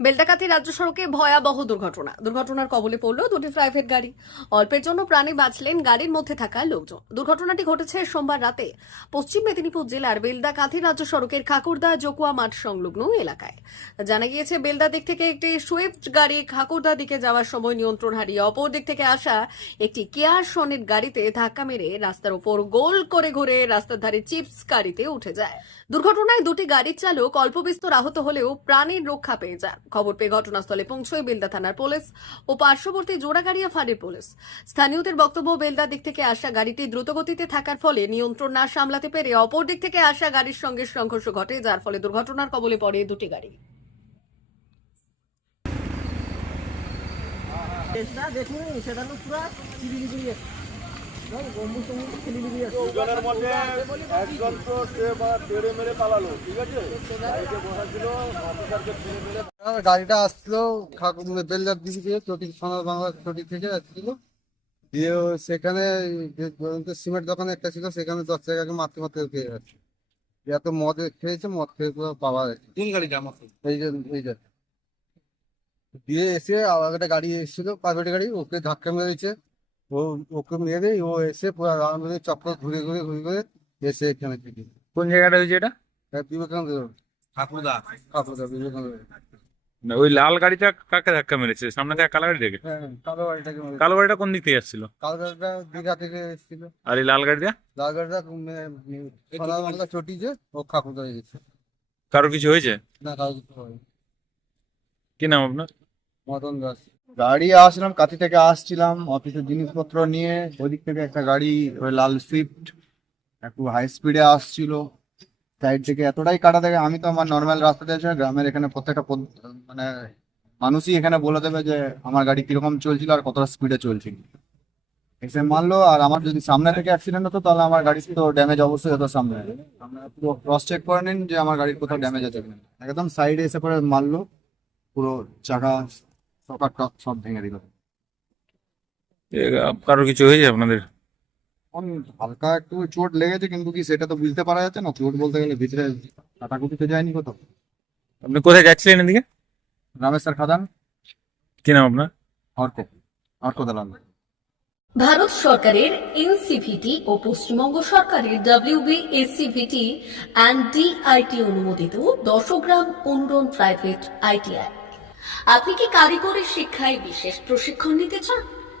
বেলটাকাতি রাজ্য সড়কে ভয়াবহ দুর্ঘটনা। দুর্ঘটনার কবলে পড়ল দুটি প্রাইভেট গাড়ি। অল্পের জন্য প্রাণে বাঁচলেন গাড়ির মধ্যে থাকা লোকজন। দুর্ঘটনাটি ঘটেছে সোমবার রাতে পশ্চিম মেদিনীপুর জেলার বেলদাকাথি রাজ্য সড়কের খাকুরদা জকুয়া মাঠ সংলগ্ন এলাকায়। জানা গিয়েছে বেলদা দিক থেকে একটি সুইফট গাড়ি খাকুরদা দিকে যাওয়ার সময় নিয়ন্ত্রণ হারিয়ে অপর দিক থেকে আসা একটি কেয়ার সনের গাড়িতে ধাক্কা মেরে রাস্তার উপর গোল করে ঘুরে রাস্তার ধারে চিপস গাড়িতে উঠে যায়। দুর্ঘটনায় দুটি গাড়ির চালক অল্প বিস্তর আহত হলেও প্রাণের রক্ষা পেয়ে যান। খবর পেয়ে ঘটনাস্থলে পৌঁছয় বেলদা থানার পুলিশ ও পার্শ্ববর্তী জোড়াগাড়িয়া ফাঁড়ির পুলিশ। স্থানীয়দের বক্তব্য বেলদা দিক থেকে আসা গাড়িটি দ্রুতগতিতে থাকার ফলে নিয়ন্ত্রণ না সামলাতে পেরে অপর দিক থেকে আসা গাড়ির সঙ্গে সংঘর্ষ ঘটে যার ফলে দুর্ঘটনার কবলে পড়ে দুটি গাড়ি। দেখুন সেটা তো পুরো দুজনের মধ্যে একজন তো সে বা তেড়ে মেরে পালালো ঠিক আছে? বসা ছিল অফিসারকে মেরে গাড়িটা আসছিল ঠাকুর বেলদার দিকে দিয়ে চটি সোনার বাংলা চটি থেকে আসছিল দিয়ে সেখানে সিমেন্ট দোকানে একটা ছিল সেখানে দশ টাকাকে মারতে মারতে পেয়ে যাচ্ছে এত মদ খেয়েছে মদ খেয়ে পুরো পাওয়া গেছে। কোন গাড়িটা আমার এই যে এই যে। দিয়ে এসে আবার একটা গাড়ি এসেছিল প্রাইভেট গাড়ি ওকে ধাক্কা মেরেছে। ও ওকে মেরে ও এসে পুরো রাউন্ড মেরে চক্কর ঘুরে ঘুরে ঘুরে ঘুরে এসে এখানে কোন জায়গাটা হয়েছে এটা? বিবেকানন্দ রোড, ঠাকুরদা। বিবেকানন্দ ওই লাল গাড়িটা কাকে ধাক্কা মেরেছে? সামনে থেকে কালো গাড়ি দেখে? হ্যাঁ কালো গাড়িটাকে মেরেছে। কালো গাড়িটা কোন দিক থেকে আসছিল কালো গাড়িটা দীঘা থেকে এসেছিল। আর এই লাল গাড়িটা? লাগাটা সোনার বাংলা চটি যে ও খাকুদা গেছে। কারও কিছু হয়েছে? না কারও কিছু হয়নি। কি নাম আপনার? মদন দাস। গাড়ি আসলাম কাতি থেকে আসছিলাম অফিসের জিনিসপত্র নিয়ে ওদিক থেকে একটা গাড়ি ওই লাল সুইফট একটু হাই স্পিডে আসছিল। সাইড থেকে এতটাই কাটা থাকে আমি তো আমার নর্মাল রাস্তাতে আছে গ্রামের এখানে প্রত্যেকটা মানে মানুষই এখানে বলে দেবে যে আমার গাড়ি কীরকম চলছিল আর কতটা স্পিডে চলছিল এসে মারলো আর আমার যদি সামনে থেকে অ্যাক্সিডেন্ট হতো তাহলে আমার গাড়ির তো ড্যামেজ অবশ্যই হতো সামনে। আপনারা পুরো ক্রস চেক করে নিন যে আমার গাড়ির কোথাও ড্যামেজ আছে কিনা। একদম সাইডে এসে পরে মারলো পুরো চাকা সকার সব ভেঙে দিল। এ, কারও কিছু হয়েছে আপনাদের? এখন হালকা একটু চোট লেগেছে কিন্তু কি সেটা তো বুঝতে পারা যাচ্ছে না। চোট বলতে গেলে ভিতরে কাটাকুটিতে যায়নি কোথাও। আপনি কোথায় যাচ্ছিলেন এদিকে? রামেশ্বর খাদান। কি নাম আপনার? অর্ক। অর্ক দালাল ভারত সরকারের এনসিভিটি ও পশ্চিমবঙ্গ সরকারের ডাব্লিউবি এসসিভিটি অ্যান্ড ডিআইটি অনুমোদিত দশগ্রাম অনুরণ প্রাইভেট আইটিআই আপনি কি কারিগরি শিক্ষায় বিশেষ প্রশিক্ষণ নিতে চান?